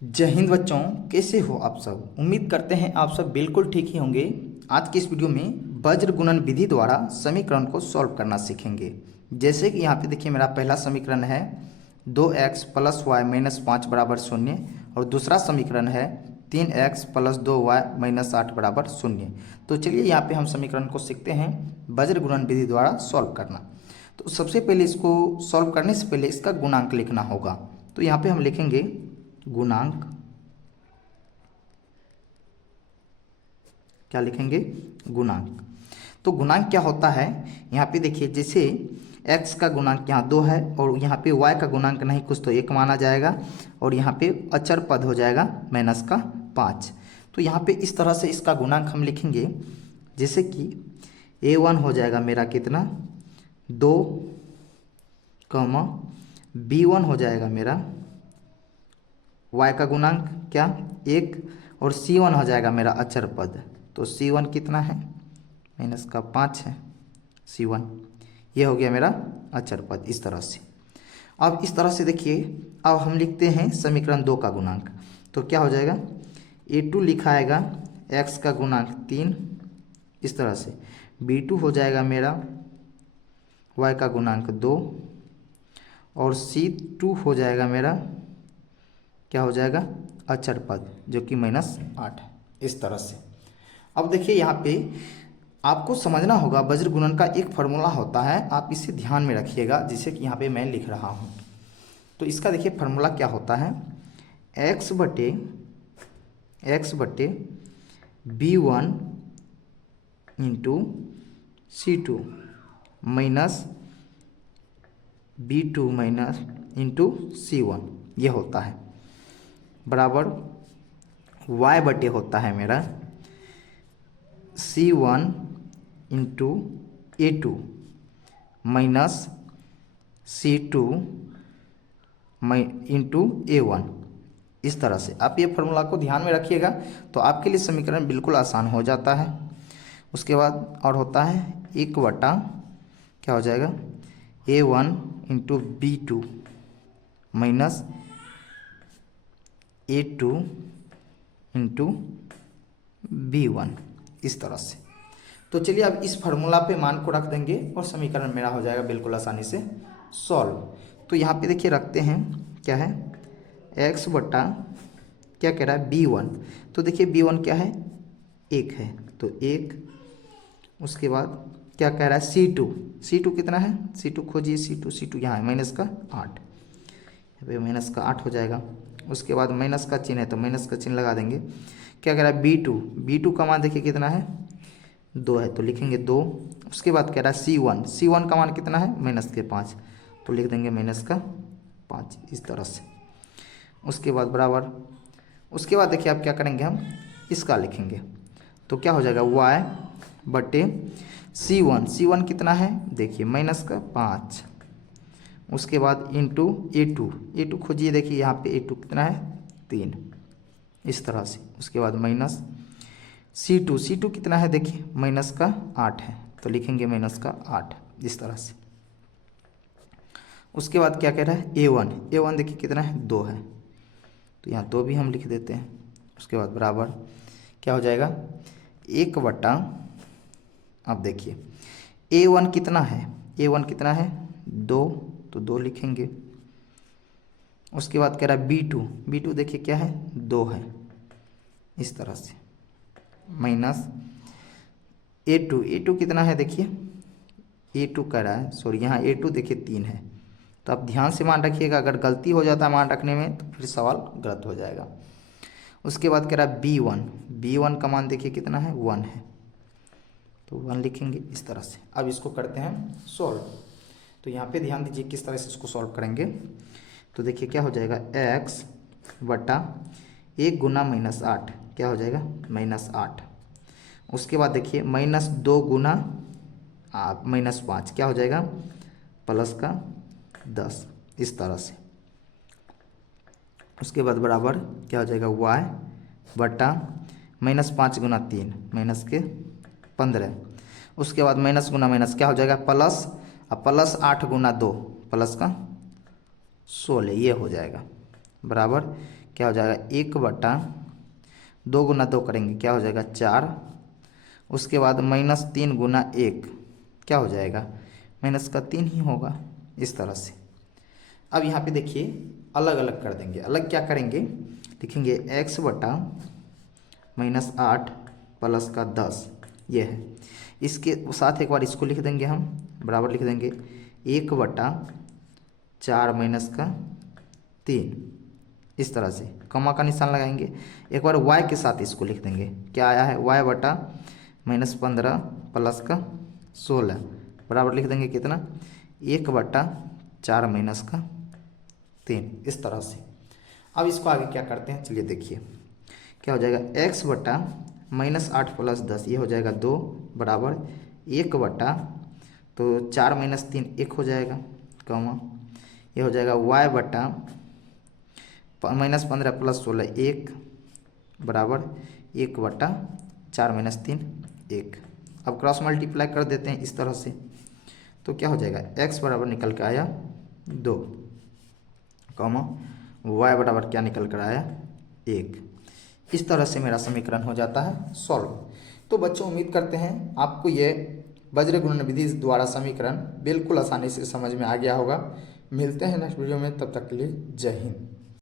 जय हिंद बच्चों, कैसे हो आप सब। उम्मीद करते हैं आप सब बिल्कुल ठीक ही होंगे। आज की इस वीडियो में वज्र गुणन विधि द्वारा समीकरण को सॉल्व करना सीखेंगे। जैसे कि यहाँ पे देखिए, मेरा पहला समीकरण है 2x प्लस वाई माइनस 5 बराबर 0 और दूसरा समीकरण है 3x प्लस 2y माइनस 8 बराबर 0। तो चलिए यहाँ पे हम समीकरण को सीखते हैं वज्र गुणन विधि द्वारा सॉल्व करना। तो सबसे पहले इसको सॉल्व करने से पहले इसका गुणांक लिखना होगा। तो यहाँ पे हम लिखेंगे गुणांक। क्या लिखेंगे? गुणांक। तो गुणांक क्या होता है, यहाँ पे देखिए, जैसे x का गुणांक यहाँ 2 है और यहाँ पे y का गुणांक नहीं कुछ तो 1 माना जाएगा और यहाँ पे अचर पद हो जाएगा माइनस का 5। तो यहाँ पे इस तरह से इसका गुणांक हम लिखेंगे, जैसे कि a1 हो जाएगा मेरा कितना 2, b1 हो जाएगा मेरा y का गुणांक क्या 1 और c1 हो जाएगा मेरा अचर पद। तो c1 कितना है माइनस का 5 है c1। ये हो गया मेरा अचर पद इस तरह से। अब इस तरह से देखिए, अब हम लिखते हैं समीकरण 2 का गुणांक। तो क्या हो जाएगा, a2 लिखा आएगा x का गुणांक 3 इस तरह से, b2 हो जाएगा मेरा y का गुणांक 2 और c2 हो जाएगा मेरा क्या हो जाएगा अचर पद जो कि -8 है इस तरह से। अब देखिए यहाँ पे आपको समझना होगा, वज्र गुणन का एक फार्मूला होता है, आप इसे ध्यान में रखिएगा, जिसे कि यहाँ पे मैं लिख रहा हूँ। तो इसका देखिए फार्मूला क्या होता है, x बटे b1 into c2 minus b2 minus into c1 ये होता है बराबर y बटे होता है मेरा c1 into a2 minus c2 into a1 इस तरह से। आप ये फार्मूला को ध्यान में रखिएगा तो आपके लिए समीकरण बिल्कुल आसान हो जाता है। उसके बाद और होता है 1 बटा क्या हो जाएगा a1 into b2 minus a2 into b1 इस तरह से। तो चलिए अब इस फार्मूला पे मान को रख देंगे और समीकरण मेरा हो जाएगा बिल्कुल आसानी से सॉल्व। तो यहाँ पे देखिए रखते हैं, क्या है x बटा क्या कह रहा है b1। तो देखिए b1 क्या है 1 है तो 1। उसके बाद क्या कह रहा है c2 कितना है, c2 खोजिए, c2 यहाँ है माइनस का 8, यहाँ पे माइनस का 8 हो जाएगा। उसके बाद माइनस का चिन्ह है तो माइनस का चिन्ह लगा देंगे। क्या कह रहा है b2 का मान देखिए कितना है 2 है तो लिखेंगे 2। उसके बाद कह रहा है c1 का मान कितना है माइनस के 5 तो लिख देंगे माइनस का 5 इस तरह से। उसके बाद बराबर, उसके बाद देखिए आप क्या करेंगे, हम इसका लिखेंगे। तो क्या हो जाएगा y बटे c1 कितना है देखिए माइनस का 5। उसके बाद इंटू a2 खोजिए, देखिए यहाँ पे a2 कितना है 3 इस तरह से। उसके बाद माइनस c2 कितना है देखिए माइनस का 8 है तो लिखेंगे माइनस का 8 इस तरह से। उसके बाद क्या कह रहा है a1 देखिए कितना है 2 है तो यहाँ 2 भी हम लिख देते हैं। उसके बाद बराबर क्या हो जाएगा 1 बटा, अब देखिए a1 कितना है 2 तो 2 लिखेंगे। उसके बाद कह रहा है b2 देखिए क्या है 2 है इस तरह से माइनस a2 कितना है देखिए a2 कह रहा है, सॉरी यहाँ a2 देखिए 3 है। तो आप ध्यान से मान रखिएगा, अगर गलती हो जाता है मान रखने में तो फिर सवाल गलत हो जाएगा। उसके बाद कह रहा है b1 का मान देखिए कितना है 1 है तो 1 लिखेंगे इस तरह से। अब इसको करते हैं सॉल्व। तो यहाँ पे ध्यान दीजिए किस तरह से इसको सॉल्व करेंगे। तो देखिए क्या हो जाएगा x बटा 1 गुना -8 क्या हो जाएगा -8। उसके बाद देखिए -2 गुना -5 क्या हो जाएगा प्लस का 10 इस तरह से। उसके बाद बराबर क्या हो जाएगा y बटा -5 गुना 3 माइनस के 15। उसके बाद माइनस गुना माइनस क्या हो जाएगा प्लस, अब प्लस 8 गुना 2 प्लस का 16 ये हो जाएगा बराबर क्या हो जाएगा 1/2 गुना 2 करेंगे क्या हो जाएगा 4। उसके बाद -3 गुना 1 क्या हो जाएगा -3 ही होगा, इस तरह से। अब यहाँ पे देखिए अलग अलग कर देंगे। अलग क्या करेंगे, लिखेंगे x/-8 प्लस का 10 ये है। इसके साथ एक बार इसको लिख देंगे हम, बराबर लिख देंगे 1/4 माइनस का 3, इस तरह से कमा का निशान लगाएंगे। एक बार y के साथ इसको लिख देंगे, क्या आया है y/-15 प्लस का 16 बराबर लिख देंगे कितना 1/4 माइनस का 3, इस तरह से। अब इसको आगे क्या करते हैं चलिए देखिए, क्या हो जाएगा x/-8 प्लस 10 ये हो जाएगा 2 बराबर 1/, तो 4 माइनस 3 1 हो जाएगा, कमा ये हो जाएगा y/-15 प्लस 16 1 बराबर 1/4 माइनस 3 1। अब क्रॉस मल्टीप्लाई कर देते हैं इस तरह से, तो क्या हो जाएगा x बराबर निकल के आया 2, कॉमा y बराबर क्या निकल कर आया 1। इस तरह से मेरा समीकरण हो जाता है सॉल्व। तो बच्चों उम्मीद करते हैं आपको ये वज्र गुणन विधि द्वारा समीकरण बिल्कुल आसानी से समझ में आ गया होगा। मिलते हैं नेक्स्ट वीडियो में, तब तक के लिए जय हिंद।